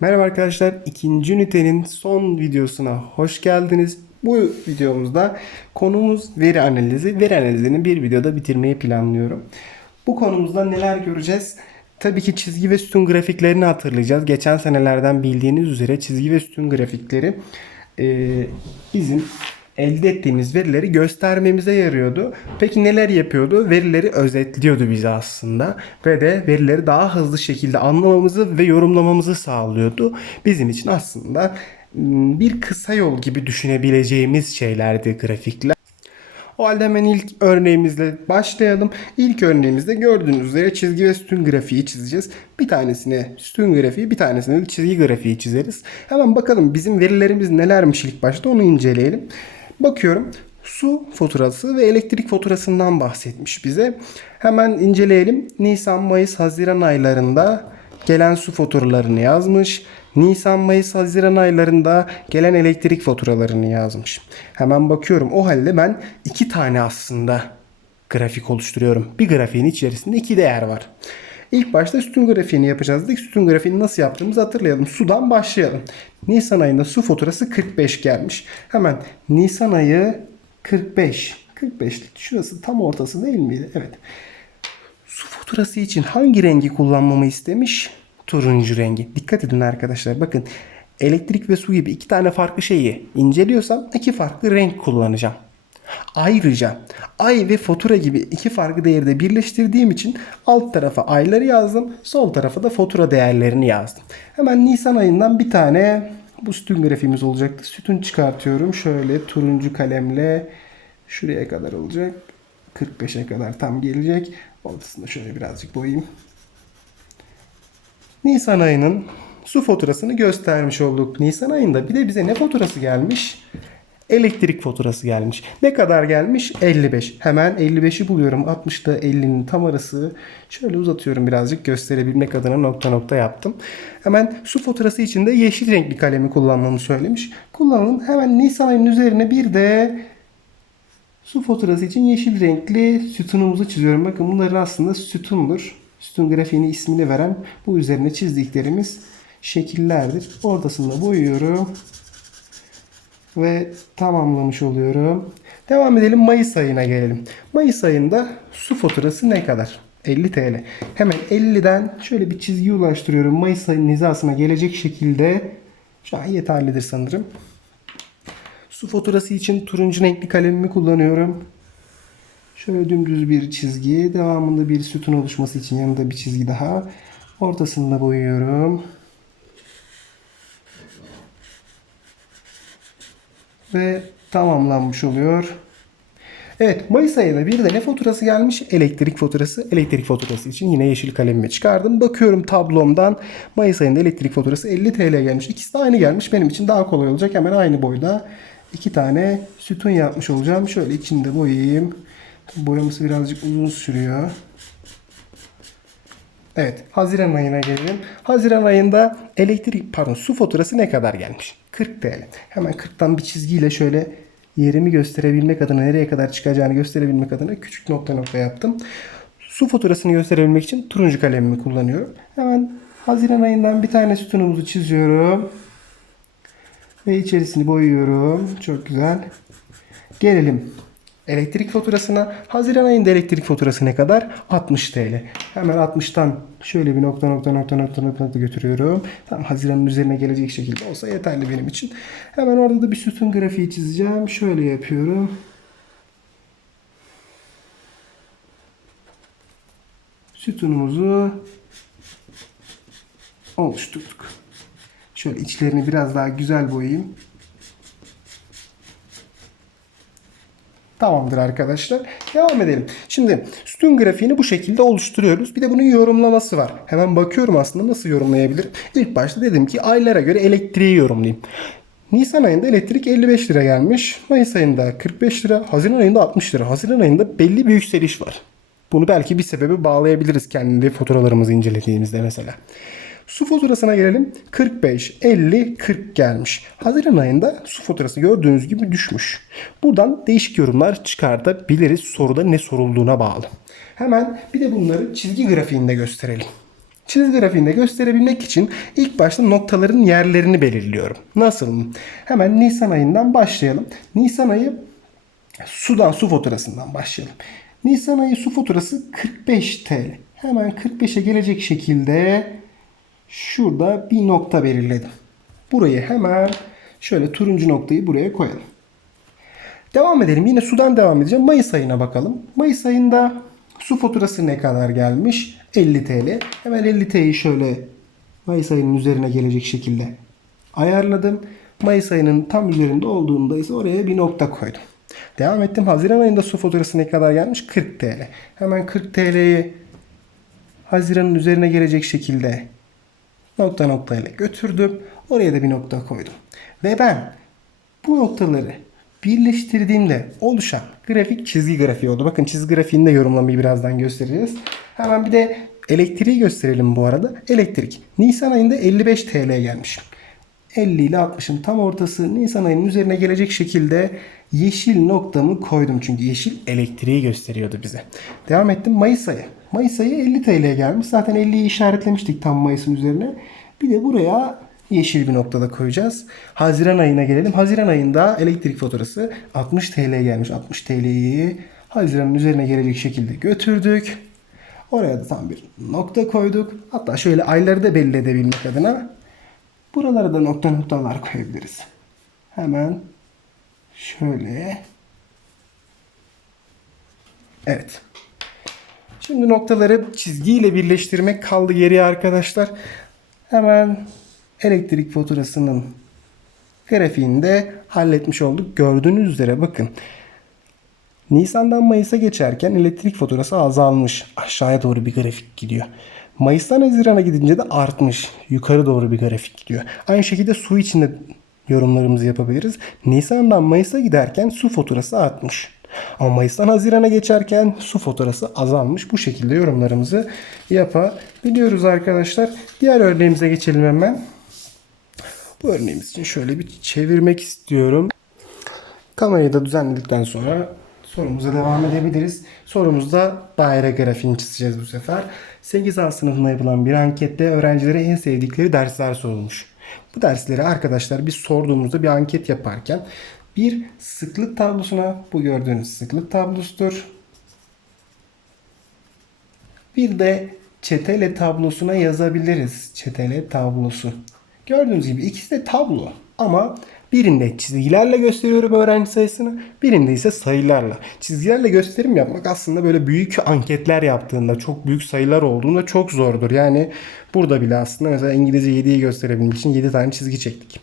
Merhaba arkadaşlar, ikinci ünitenin son videosuna hoş geldiniz. Bu videomuzda konumuz veri analizi. Veri analizini bir videoda bitirmeyi planlıyorum. Bu konumuzda neler göreceğiz? Tabii ki çizgi ve sütun grafiklerini hatırlayacağız. Geçen senelerden bildiğiniz üzere çizgi ve sütun grafikleri e, bizim elde ettiğimiz verileri göstermemize yarıyordu. Peki neler yapıyordu? Verileri özetliyordu bize aslında ve de verileri daha hızlı şekilde anlamamızı ve yorumlamamızı sağlıyordu. Bizim için aslında m, bir kısa yol gibi düşünebileceğimiz şeylerdi grafikler. O halde hemen ilk örneğimizle başlayalım. İlk örneğimizde gördüğünüz üzere çizgi ve sütun grafiği çizeceğiz. Bir tanesine sütun grafiği, bir tanesine de çizgi grafiği çizeriz. Hemen bakalım bizim verilerimiz nelermiş ilk başta onu inceleyelim. Bakıyorum su faturası ve elektrik faturasından bahsetmiş bize. Hemen inceleyelim. Nisan, Mayıs, Haziran aylarında gelen su faturalarını yazmış. Nisan, Mayıs, Haziran aylarında gelen elektrik faturalarını yazmış. Hemen bakıyorum. O halde ben iki tane aslında grafik oluşturuyorum. Bir grafiğin içerisinde iki değer var. İlk başta sütun grafiğini yapacağız dedik. Sütun grafiğini nasıl yaptığımızı hatırlayalım. Sudan başlayalım. Nisan ayında su faturası 45 gelmiş. Hemen Nisan ayı 45. 45'lik. Şurası tam ortası değil miydi? Evet. Su faturası için hangi rengi kullanmamı istemiş? Turuncu rengi. Dikkat edin arkadaşlar. Bakın elektrik ve su gibi iki tane farklı şeyi inceliyorsam iki farklı renk kullanacağım. Ayrıca ay ve fatura gibi iki farklı değeri de birleştirdiğim için alt tarafa ayları yazdım. Sol tarafa da fatura değerlerini yazdım. Hemen Nisan ayından bir tane bu sütun grafiğimiz olacaktı. Sütun çıkartıyorum. Şöyle turuncu kalemle şuraya kadar olacak. 45'e kadar tam gelecek. Ortasında şöyle birazcık boyayayım. Nisan ayının su faturasını göstermiş olduk. Nisan ayında bir de bize ne faturası gelmiş? Elektrik faturası gelmiş. Ne kadar gelmiş? 55. Hemen 55'i buluyorum. 60'da 50'nin tam arası. Şöyle uzatıyorum birazcık gösterebilmek adına nokta nokta yaptım. Hemen su faturası için de yeşil renkli kalemi kullanmamı söylemiş. Kullanın. Hemen Nisan ayının üzerine bir de Su faturası için yeşil renkli sütunumuzu çiziyorum. Bakın bunlar aslında sütundur. Sütun grafiğini ismini veren bu üzerine çizdiklerimiz şekillerdir. Ortasında boyuyorum. Ve tamamlamış oluyorum. Devam edelim Mayıs ayına gelelim. Mayıs ayında su faturası ne kadar? 50 TL. Hemen 50'den şöyle bir çizgi ulaştırıyorum. Mayıs ayının hizasına gelecek şekilde. Şu an yeterlidir sanırım. Su faturası için turuncu renkli kalemimi kullanıyorum. Şöyle dümdüz bir çizgi. Devamında bir sütun oluşması için yanında bir çizgi daha. Ortasında boyuyorum. Ve tamamlanmış oluyor. Evet Mayıs ayında bir de ne faturası gelmiş? Elektrik faturası. Elektrik faturası için yine yeşil kalemimi çıkardım. Bakıyorum tablomdan Mayıs ayında elektrik faturası 50 TL gelmiş. İkisi de aynı gelmiş. Benim için daha kolay olacak. Hemen aynı boyda iki tane sütun yapmış olacağım. Şöyle içinde boyayayım. Boyaması birazcık uzun sürüyor. Evet, Haziran ayına gelelim. Haziran ayında elektrik, pardon su faturası ne kadar gelmiş? 40 TL. Hemen 40'tan bir çizgiyle şöyle yerimi gösterebilmek adına, nereye kadar çıkacağını gösterebilmek adına küçük nokta nokta yaptım. Su faturasını gösterebilmek için turuncu kalemimi kullanıyorum. Hemen Haziran ayından bir tane sütunumuzu çiziyorum. Ve içerisini boyuyorum. Çok güzel. Gelelim elektrik faturasına. Haziran ayında elektrik faturası ne kadar? 60 TL. Hemen 60'tan şöyle bir nokta nokta nokta nokta nokta, nokta götürüyorum. Tam Haziran'ın üzerine gelecek şekilde olsa yeterli benim için. Hemen orada da bir sütun grafiği çizeceğim. Şöyle yapıyorum. Sütunumuzu oluşturduk. Şöyle içlerini biraz daha güzel boyayayım. Tamamdır arkadaşlar. Devam edelim. Şimdi sütun grafiğini bu şekilde oluşturuyoruz. Bir de bunun yorumlaması var. Hemen bakıyorum aslında nasıl yorumlayabilirim. İlk başta dedim ki aylara göre elektriği yorumlayayım. Nisan ayında elektrik 55 lira gelmiş. Mayıs ayında 45 lira. Haziran ayında 60 lira. Haziran ayında belli bir yükseliş var. Bunu belki bir sebebe bağlayabiliriz kendi faturalarımızı incelediğimizde mesela. Su faturasına gelelim. 45, 50, 40 gelmiş. Haziran ayında su faturası gördüğünüz gibi düşmüş. Buradan değişik yorumlar çıkartabiliriz. Soruda ne sorulduğuna bağlı. Hemen bir de bunları çizgi grafiğinde gösterelim. Çizgi grafiğinde gösterebilmek için ilk başta noktaların yerlerini belirliyorum. Nasıl? Hemen Nisan ayından başlayalım. Nisan ayı sudan su faturasından başlayalım. Nisan ayı su faturası 45 TL. Hemen 45'e gelecek şekilde şurada bir nokta belirledim. Burayı hemen şöyle turuncu noktayı buraya koyalım. Devam edelim. Yine sudan devam edeceğim. Mayıs ayına bakalım. Mayıs ayında su faturası ne kadar gelmiş? 50 TL. Hemen 50 TL'yi şöyle Mayıs ayının üzerine gelecek şekilde ayarladım. Mayıs ayının tam üzerinde olduğunda ise oraya bir nokta koydum. Devam ettim. Haziran ayında su faturası ne kadar gelmiş? 40 TL. Hemen 40 TL'yi Haziran'ın üzerine gelecek şekilde nokta nokta ile götürdüm. Oraya da bir nokta koydum. Ve ben bu noktaları birleştirdiğimde oluşan grafik çizgi grafiği oldu. Bakın çizgi grafiğini de yorumlamayı birazdan göstereceğiz. Hemen bir de elektriği gösterelim bu arada. Elektrik. Nisan ayında 55 TL gelmiş. 50 ile 60'ın tam ortası Nisan ayının üzerine gelecek şekilde yeşil noktamı koydum. Çünkü yeşil elektriği gösteriyordu bize. Devam ettim Mayıs ayı. Mayıs ayı 50 TL'ye gelmiş. Zaten 50'yi işaretlemiştik tam Mayıs'ın üzerine. Bir de buraya yeşil bir noktada koyacağız. Haziran ayına gelelim. Haziran ayında elektrik faturası 60 TL gelmiş. 60 TL'yi Haziran'ın üzerine gelecek şekilde götürdük. Oraya da tam bir nokta koyduk. Hatta şöyle ayları da belli edebilmek adına buralara da nokta noktalar koyabiliriz. Hemen şöyle. Evet. Şimdi noktaları çizgiyle birleştirmek kaldı geriye arkadaşlar. Hemen elektrik faturasının grafiğini de halletmiş olduk. Gördüğünüz üzere bakın. Nisan'dan Mayıs'a geçerken elektrik faturası azalmış. Aşağıya doğru bir grafik gidiyor. Mayıs'tan Haziran'a gidince de artmış. Yukarı doğru bir grafik gidiyor. Aynı şekilde su içinde yorumlarımızı yapabiliriz. Nisan'dan Mayıs'a giderken su faturası artmış. Ama Mayıs'tan Haziran'a geçerken su faturası azalmış. Bu şekilde yorumlarımızı yapabiliyoruz arkadaşlar. Diğer örneğimize geçelim hemen. Bu örneğimiz için şöyle bir çevirmek istiyorum. Kamerayı da düzenledikten sonra sorumuza devam edebiliriz. Sorumuzda daire grafiğini çizeceğiz bu sefer. 8A sınıfında yapılan bir ankette öğrencilere en sevdikleri dersler sorulmuş. Bu dersleri arkadaşlar biz sorduğumuzda bir anket yaparken bir sıklık tablosuna bu gördüğünüz sıklık tablosudur. Bir de çetele tablosuna yazabiliriz. Çetele tablosu. Gördüğünüz gibi ikisi de tablo ama birinde çizgilerle gösteriyorum öğrenci sayısını, birinde ise sayılarla. Çizgilerle gösterim yapmak aslında böyle büyük anketler yaptığında, çok büyük sayılar olduğunda çok zordur. Yani burada bile aslında mesela İngilizce 7'yi gösterebilmek için 7 tane çizgi çektik.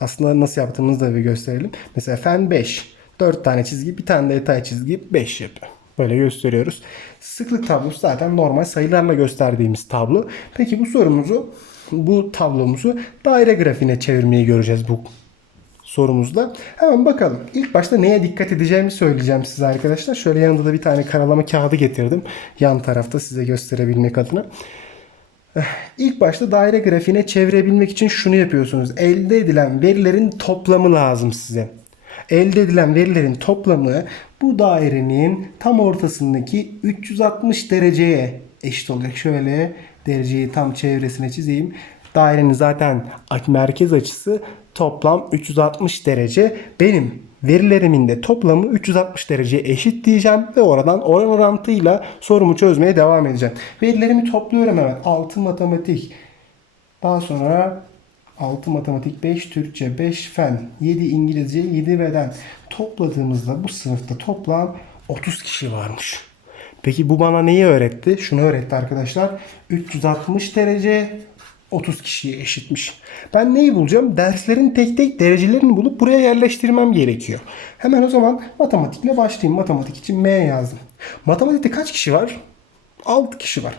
Aslında nasıl yaptığımızı da bir gösterelim. Mesela fen 5. 4 tane çizgi, bir tane de yatay çizgi 5 yapıyor. Böyle gösteriyoruz. Sıklık tablosu zaten normal sayılarla gösterdiğimiz tablo. Peki bu sorumuzu, bu tablomuzu daire grafiğine çevirmeyi göreceğiz bu sorumuzda. Hemen bakalım. İlk başta neye dikkat edeceğimi söyleyeceğim size arkadaşlar. Şöyle yanında da bir tane karalama kağıdı getirdim. Yan tarafta size gösterebilmek adına. İlk başta daire grafiğine çevirebilmek için şunu yapıyorsunuz. Elde edilen verilerin toplamı lazım size. Elde edilen verilerin toplamı bu dairenin tam ortasındaki 360 dereceye eşit olacak. Şöyle dereceyi tam çevresine çizeyim. Dairenin zaten merkez açısı toplam 360 derece. Benim verilerimin de toplamı 360 dereceye eşit diyeceğim ve oradan oran orantıyla sorumu çözmeye devam edeceğim. Verilerimi topluyorum hemen. 6 matematik. Daha sonra 6 matematik, 5 Türkçe, 5 fen, 7 İngilizce, 7 beden. Topladığımızda bu sınıfta toplam 30 kişi varmış. Peki bu bana neyi öğretti? Şunu öğretti arkadaşlar. 360 derece 30 kişiye eşitmiş. Ben neyi bulacağım? Derslerin tek tek derecelerini bulup buraya yerleştirmem gerekiyor. Hemen o zaman matematikle başlayayım. Matematik için M yazdım. Matematikte kaç kişi var? 6 kişi var.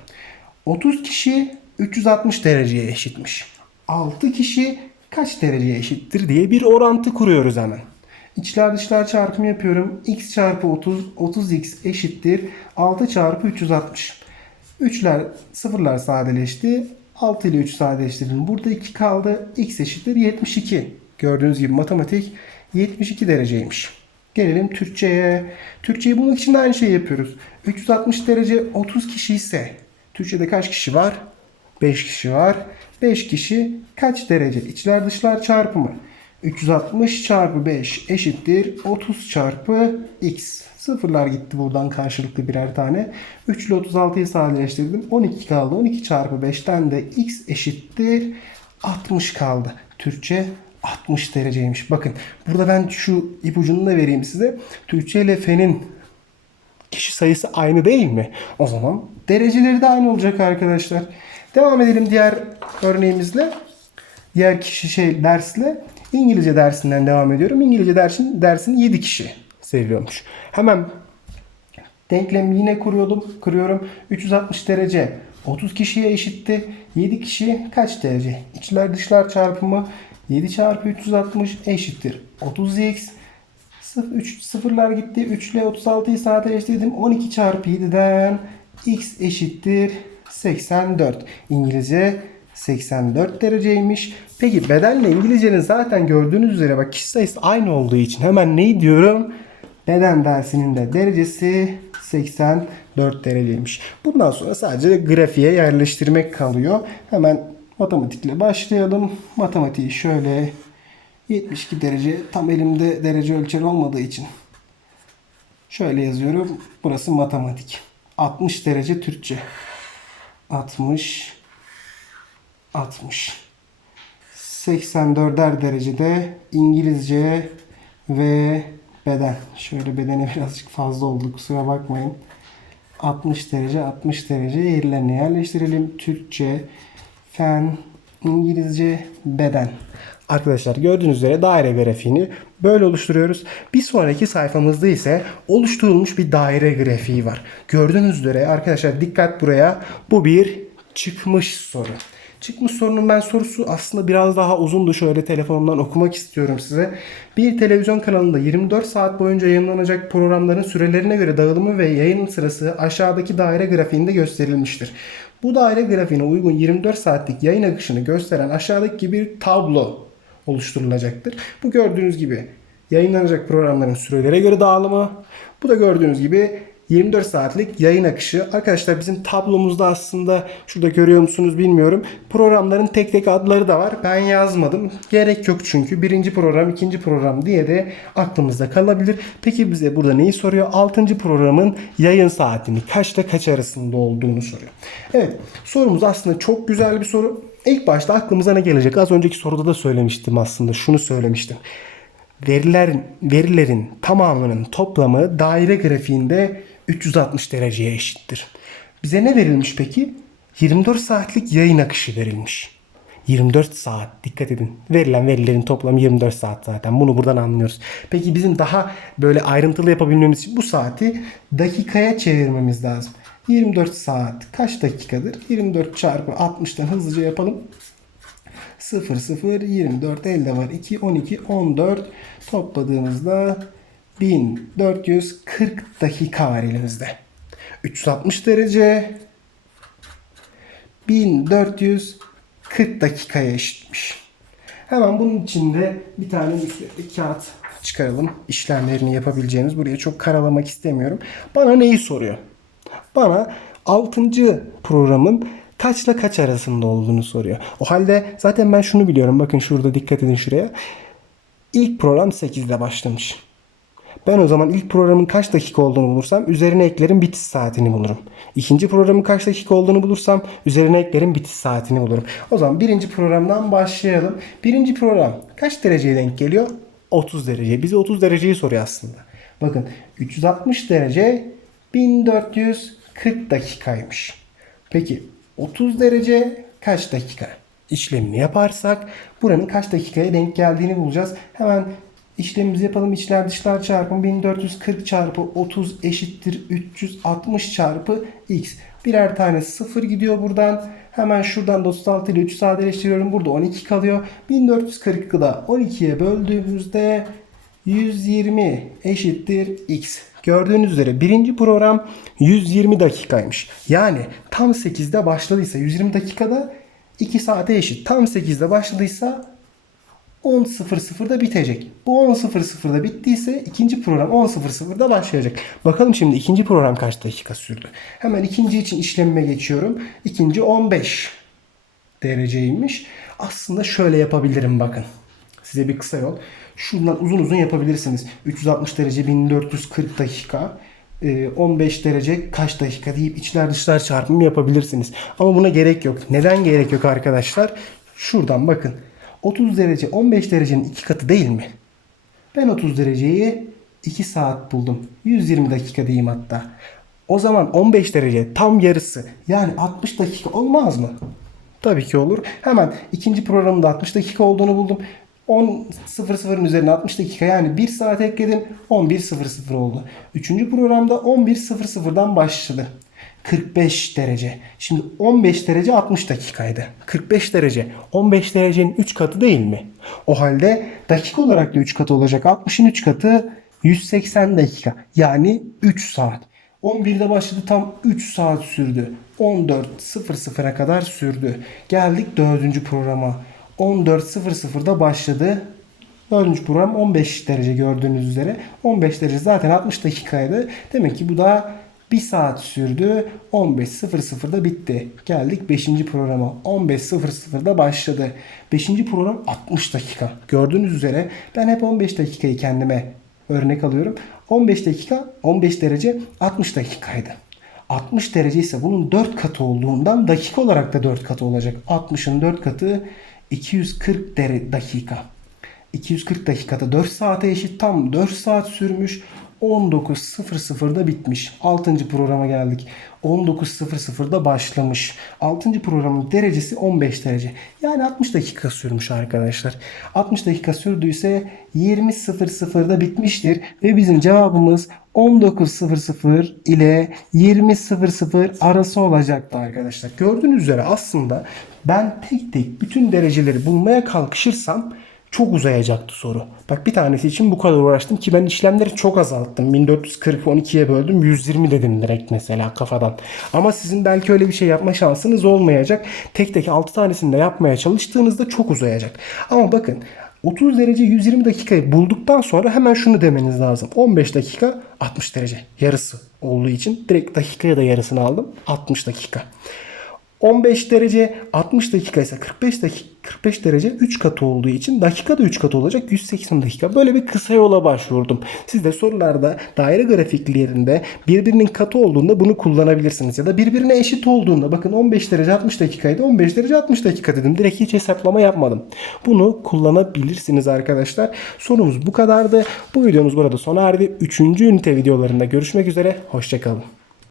30 kişi 360 dereceye eşitmiş. 6 kişi kaç dereceye eşittir diye bir orantı kuruyoruz hemen. İçler dışlar çarpımı yapıyorum. x çarpı 30, 30x eşittir. 6 çarpı 360. 3'ler, sıfırlar sadeleşti. 6 ile 3 sadeleştirdim. Burada 2 kaldı. X eşittir 72. Gördüğünüz gibi matematik 72 dereceymiş. Gelelim Türkçe'ye. Türkçeyi bulmak için de aynı şeyi yapıyoruz. 360 derece 30 kişi ise Türkçe'de kaç kişi var? 5 kişi var. 5 kişi kaç derece? İçler dışlar çarpımı. 360 çarpı 5 eşittir 30 çarpı x. Sıfırlar gitti buradan karşılıklı birer tane. 3 ile 36'yı sadeleştirdim. 12 kaldı. 12 çarpı 5'ten de x eşittir 60 kaldı. Türkçe 60 dereceymiş. Bakın burada ben şu ipucunu da vereyim size. Türkçe ile fenin kişi sayısı aynı değil mi? O zaman dereceleri de aynı olacak arkadaşlar. Devam edelim diğer örneğimizle. Diğer kişi şey dersle İngilizce dersinden devam ediyorum. İngilizce dersin dersini 7 kişi seviyormuş. Hemen denklemi yine kuruyordum. Kırıyorum. 360 derece 30 kişiye eşitti. 7 kişi kaç derece? İçler dışlar çarpımı 7 çarpı 360 eşittir. 30x 0, 3 sıfırlar gitti. 3 ile 36'yı sadeleştirdim. 12 çarpı 7'den x eşittir 84. İngilizce 84 dereceymiş. Peki bedenle İngilizcenin zaten gördüğünüz üzere bak kişi sayısı aynı olduğu için hemen neyi diyorum? Beden dersinin de derecesi 84 dereceymiş. Bundan sonra sadece grafiğe yerleştirmek kalıyor. Hemen matematikle başlayalım. Matematiği şöyle 72 derece tam elimde derece ölçer olmadığı için şöyle yazıyorum. Burası matematik. 60 derece Türkçe. 60 60 84'er derecede İngilizce ve beden. Şöyle bedene birazcık fazla oldu kusura bakmayın. 60 derece 60 derece yerlerine yerleştirelim. Türkçe, fen, İngilizce, beden. Arkadaşlar gördüğünüz üzere daire grafiğini böyle oluşturuyoruz. Bir sonraki sayfamızda ise oluşturulmuş bir daire grafiği var. Gördüğünüz üzere arkadaşlar dikkat buraya. Bu bir çıkmış soru. Çıkmış sorunun ben sorusu aslında biraz daha uzundu. Şöyle telefonumdan okumak istiyorum size. Bir televizyon kanalında 24 saat boyunca yayınlanacak programların sürelerine göre dağılımı ve yayın sırası aşağıdaki daire grafiğinde gösterilmiştir. Bu daire grafiğine uygun 24 saatlik yayın akışını gösteren aşağıdaki bir tablo oluşturulacaktır. Bu gördüğünüz gibi yayınlanacak programların sürelere göre dağılımı. Bu da gördüğünüz gibi 24 saatlik yayın akışı. Arkadaşlar bizim tablomuzda aslında şurada görüyor musunuz bilmiyorum. Programların tek tek adları da var. Ben yazmadım. Gerek yok çünkü. Birinci program, ikinci program diye de aklımızda kalabilir. Peki bize burada neyi soruyor? Altıncı programın yayın saatini kaçta kaç arasında olduğunu soruyor. Evet sorumuz aslında çok güzel bir soru. İlk başta aklımıza ne gelecek? Az önceki soruda da söylemiştim aslında. Şunu söylemiştim. Verilerin, verilerin tamamının toplamı daire grafiğinde 360 dereceye eşittir. Bize ne verilmiş peki? 24 saatlik yayın akışı verilmiş. 24 saat dikkat edin. Verilen verilerin toplamı 24 saat zaten. Bunu buradan anlıyoruz. Peki bizim daha böyle ayrıntılı yapabilmemiz için bu saati dakikaya çevirmemiz lazım. 24 saat kaç dakikadır? 24 çarpı 60'tan hızlıca yapalım. 0 0 24 elde var 2 12 14 topladığımızda 1440 dakika var elimizde. 360 derece 1440 dakikaya eşitmiş. Hemen bunun içinde bir tane müsvedde kağıt çıkaralım. İşlemlerini yapabileceğiniz. Buraya çok karalamak istemiyorum. Bana neyi soruyor? Bana 6. programın kaçla kaç arasında olduğunu soruyor. O halde zaten ben şunu biliyorum. Bakın şurada dikkat edin şuraya. İlk program 8'de başlamış. Ben o zaman ilk programın kaç dakika olduğunu bulursam üzerine eklerim bitiş saatini bulurum. İkinci programın kaç dakika olduğunu bulursam üzerine eklerim bitiş saatini bulurum. O zaman birinci programdan başlayalım. Birinci program kaç dereceye denk geliyor? 30 derece. Bize 30 dereceyi soruyor aslında. Bakın 360 derece 1440 dakikaymış. Peki 30 derece kaç dakika? İşlemini yaparsak buranın kaç dakikaya denk geldiğini bulacağız. Hemen işlemimizi yapalım. İçler dışlar çarpımı 1440 çarpı 30 eşittir 360 çarpı x. Birer tane sıfır gidiyor buradan. Hemen şuradan da 36 ile 3 sadeleştiriyorum. Burada 12 kalıyor. 1440'ı da 12'ye böldüğümüzde 120 eşittir x. Gördüğünüz üzere birinci program 120 dakikaymış. Yani tam 8'de başladıysa 120 dakikada 2 saate eşit. Tam 8'de başladıysa 10.00'da bitecek. Bu 10.00'da bittiyse ikinci program 10.00'da başlayacak. Bakalım şimdi ikinci program kaç dakika sürdü. Hemen ikinci için işlemime geçiyorum. İkinci 15. dereceymiş. Aslında şöyle yapabilirim bakın. Size bir kısa yol. Şuradan uzun uzun yapabilirsiniz. 360 derece 1440 dakika. e, 15 derece kaç dakika deyip içler dışlar çarpımı yapabilirsiniz. Ama buna gerek yok. Neden gerek yok arkadaşlar? Şuradan bakın. 30 derece 15 derecenin iki katı değil mi? Ben 30 dereceyi 2 saat buldum. 120 dakika diyeyim hatta. O zaman 15 derece tam yarısı yani 60 dakika olmaz mı? Tabii ki olur. Hemen ikinci programda 60 dakika olduğunu buldum. 10.00'ın üzerine 60 dakika yani 1 saat ekledim. 11.00 oldu. Üçüncü programda 11.00'dan başladı. 45 derece. Şimdi 15 derece 60 dakikaydı. 45 derece 15 derecenin 3 katı değil mi? O halde dakika olarak da 3 katı olacak. 60'ın 3 katı 180 dakika. Yani 3 saat. 11'de başladı tam 3 saat sürdü. 14.00'a kadar sürdü. Geldik 4. programa. 14.00'da başladı. Dördüncü program 15 derece gördüğünüz üzere. 15 derece zaten 60 dakikaydı. Demek ki bu da 1 saat sürdü. 15.00'da bitti. Geldik 5. programa. 15.00'da başladı. 5. program 60 dakika. Gördüğünüz üzere ben hep 15 dakikayı kendime örnek alıyorum. 15 dakika 15 derece 60 dakikaydı. 60 derece ise bunun 4 katı olduğundan dakika olarak da 4 katı olacak. 60'ın 4 katı 240 dere dakika. 240 dakikada 4 saate eşit tam 4 saat sürmüş. 19.00'da bitmiş. 6. programa geldik. 19.00'da başlamış. 6. programın derecesi 15 derece. Yani 60 dakika sürmüş arkadaşlar. 60 dakika sürdüyse 20.00'da bitmiştir. Ve bizim cevabımız 19.00 ile 20.00 arası olacaktı arkadaşlar. Gördüğünüz üzere aslında ben tek tek bütün dereceleri bulmaya kalkışırsam çok uzayacaktı soru. Bak bir tanesi için bu kadar uğraştım ki ben işlemleri çok azalttım. 1440 12'ye böldüm 120 dedim direkt mesela kafadan. Ama sizin belki öyle bir şey yapma şansınız olmayacak. Tek tek 6 tanesini de yapmaya çalıştığınızda çok uzayacak. Ama bakın 30 derece 120 dakikayı bulduktan sonra hemen şunu demeniz lazım. 15 dakika 60 derece yarısı olduğu için direkt dakikaya da yarısını aldım. 60 dakika. 15 derece 60 dakika ise 45 dakika 45 derece 3 katı olduğu için dakika da 3 katı olacak 180 dakika. Böyle bir kısa yola başvurdum. Siz de sorularda daire grafiklerinde birbirinin katı olduğunda bunu kullanabilirsiniz. Ya da birbirine eşit olduğunda bakın 15 derece 60 dakikaydı 15 derece 60 dakika dedim. Direkt hiç hesaplama yapmadım. Bunu kullanabilirsiniz arkadaşlar. Sorumuz bu kadardı. Bu videomuz burada sona erdi. 3. ünite videolarında görüşmek üzere. Hoşçakalın.